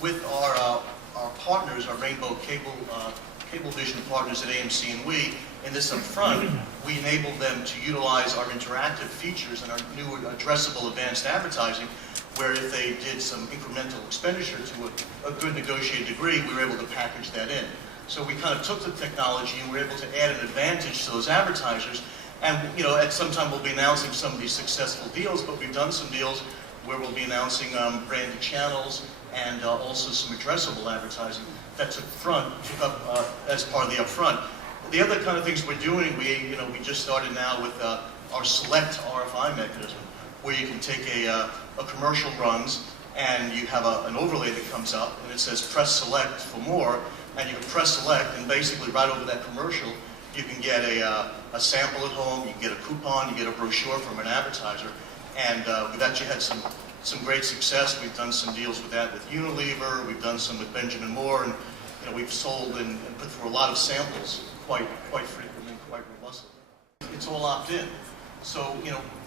with our partners, our Rainbow Cablevision partners at AMC and we, in this upfront, we enabled them to utilize our interactive features and our new addressable advanced advertising, where if they did some incremental expenditure to a good negotiated degree, we were able to package that in. So we kind of took the technology and we were able to add an advantage to those advertisers. And at some time we'll be announcing some of these successful deals, but we've done some deals where we'll be announcing branded channels and also some addressable advertising that took up as part of the upfront. The other kind of things we're doing, we just started now with our select RFI mechanism, where you can take a commercial runs and you have an overlay that comes up and it says press select for more, and you can press select and basically right over that commercial you can get a sample at home, you can get a coupon, you get a brochure from an advertiser, and we've actually had some great success. We've done some deals with that with Unilever, we've done some with Benjamin Moore, and we've sold and put through a lot of samples quite frequently, quite robustly. It's all opt-in. So,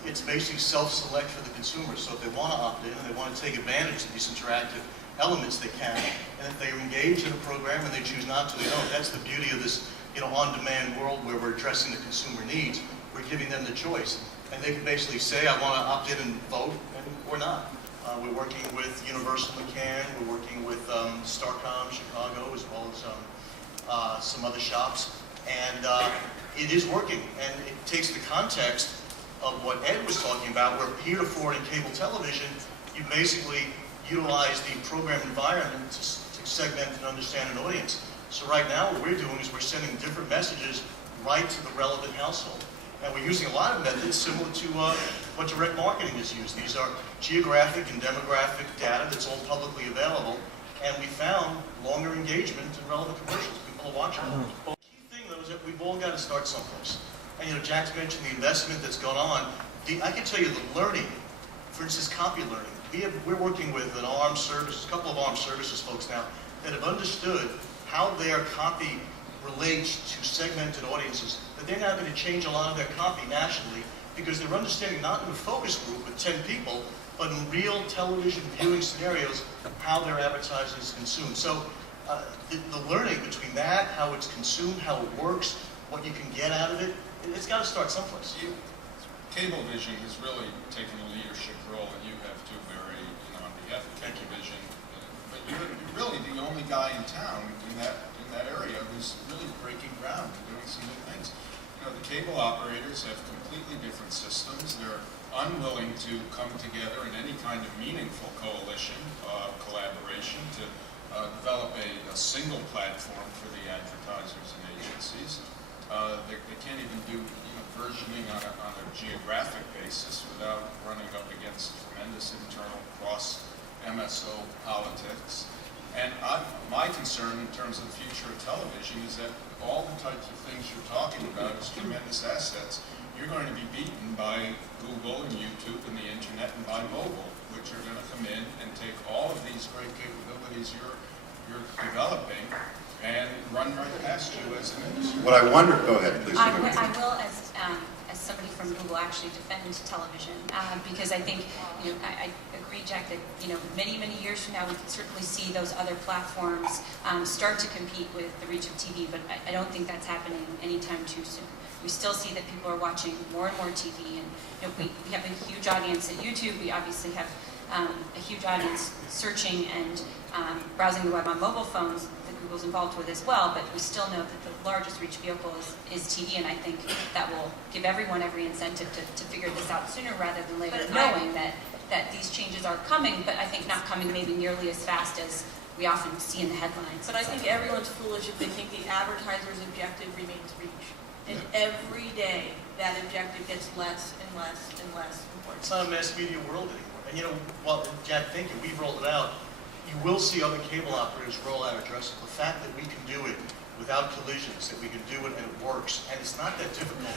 it's basically self-select for the consumer. So if they want to opt in and they want to take advantage of these interactive elements, they can. And if they're engaged in a program and they choose not to, they don't. That's the beauty of this, on-demand world where we're addressing the consumer needs. We're giving them the choice. And they can basically say, I want to opt in and vote, or not. We're working with Universal McCann, we're working with Starcom Chicago, as well as some other shops. And it is working, and it takes the context of what Ed was talking about, where heretofore in cable television, you basically utilize the program environment to segment and understand an audience. So right now what we're doing is we're sending different messages right to the relevant household. And we're using a lot of methods similar to what direct marketing is used. These are geographic and demographic data that's all publicly available, and we found longer engagement and relevant commercials. People are watching them. The key thing, though, is that we've all got to start someplace. And Jack's mentioned the investment that's gone on. I can tell you the learning, for instance, copy learning. We're working with a couple of armed services folks now that have understood how their copy relates to segmented audiences, that they're now going to change a lot of their copy nationally because they're understanding not in a focus group with 10 people, but in real television viewing scenarios, how their advertising is consumed. So the learning between that, how it's consumed, how it works, what you can get out of it, it's got to start someplace. Cablevision has really taken a leadership role, and you have too, Barry, on behalf of Cablevision. But you're really the only guy in town in that area who's really breaking ground and doing some new things. The cable operators have completely different systems. They're unwilling to come together in any kind of meaningful coalition, collaboration to develop a single platform for the advertisers and agencies. They can't even do versioning on a geographic basis without running up against tremendous internal cross-MSO politics. And my concern in terms of the future of television is that all the types of things you're talking about as tremendous assets, you're going to be beaten by Google and YouTube and the internet and by mobile, which are going to come in and take all of these great capabilities you're developing and run right past you as an industry. What I wonder, go ahead, please. I will, as somebody from Google, actually defend television because I think, I agree, Jack, that many years from now we can certainly see those other platforms start to compete with the reach of TV, but I don't think that's happening anytime too soon. We still see that people are watching more and more TV, and we have a huge audience at YouTube. We obviously have a huge audience searching and browsing the web on mobile phones that Google's involved with as well, but we still know that the largest reach vehicle is TV, and I think that will give everyone every incentive to figure this out sooner rather than later, knowing that these changes are coming, but I think not coming maybe nearly as fast as we often see in the headlines. But I think everyone's foolish if they think the advertiser's objective remains reach. And every day, that objective gets less and less and less important. It's not a mass media world anymore. And while Jack, thank you, we've rolled it out, you will see other cable operators roll out Addressable. The fact that we can do it without collisions, that we can do it and it works, and it's not that difficult.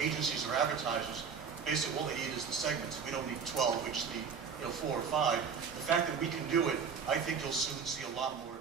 Agencies or advertisers, basically all they need is the segments. We don't need 12, we just need 4 or 5. The fact that we can do it, I think you'll soon see a lot more